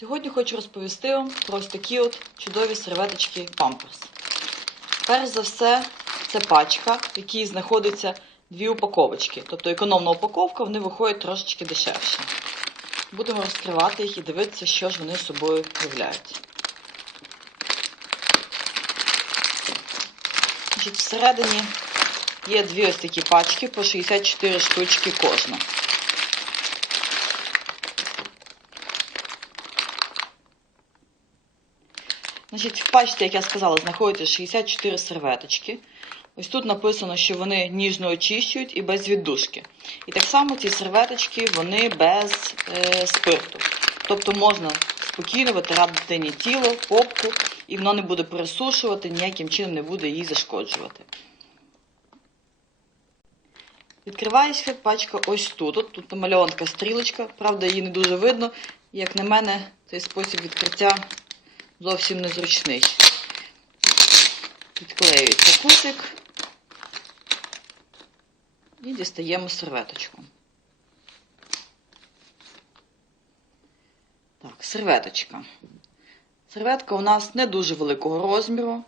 Сьогодні хочу розповісти вам про ось такі от чудові серветочки Pampers. Перш за все, це пачка, в якій знаходиться дві упаковочки. Тобто економна упаковка, вони виходять трошечки дешевше. Будемо розкривати їх і дивитися, що ж вони собою являють. Всередині є дві ось такі пачки по 64 штучки кожна. Значить, в пачці, як я сказала, знаходиться 64 серветочки. Ось тут написано, що вони ніжно очищують і без віддушки. І так само ці серветочки вони без е, спирту. Тобто можна спокійно витирати дитині тіло, попку, і воно не буде пересушувати, ніяким чином не буде її зашкоджувати. Відкривається пачка ось тут. От Тут намальована така стрілочка, правда, її не дуже видно. Як на мене, цей спосіб відкриття зовсім незручний. Відклеюється кутик і дістаємо серветочку. Так, серветочка. Серветка у нас не дуже великого розміру,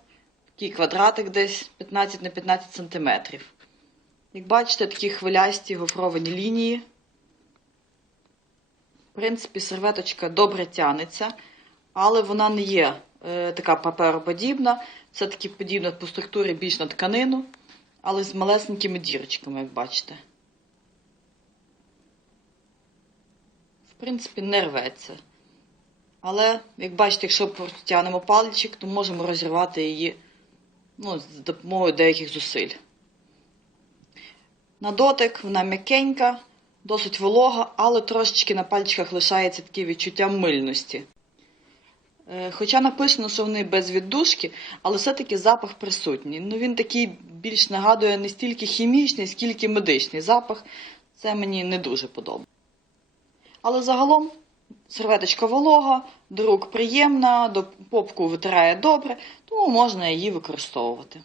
такий квадратик десь 15 на 15 см. Як бачите, такі хвилясті гофровані лінії. В принципі, серветочка добре тянеться, але вона не є е, така папероподібна. Все-таки подібна по структурі більш на тканину, але з малесенькими дірочками, як бачите. В принципі, не рветься. Але, як бачите, якщо протягнемо пальчик, то можемо розірвати її ну, з допомогою деяких зусиль. На дотик вона м'якенька, досить волога, але трошечки на пальчиках лишається таке відчуття мильності. Е, Хоча написано, що вони без віддушки, але все-таки запах присутній. Ну, він такий більш нагадує не стільки хімічний, скільки медичний запах. Це мені не дуже подобається. Але загалом серветочка волога, до рук приємна, до попку витирає добре, тому можна її використовувати.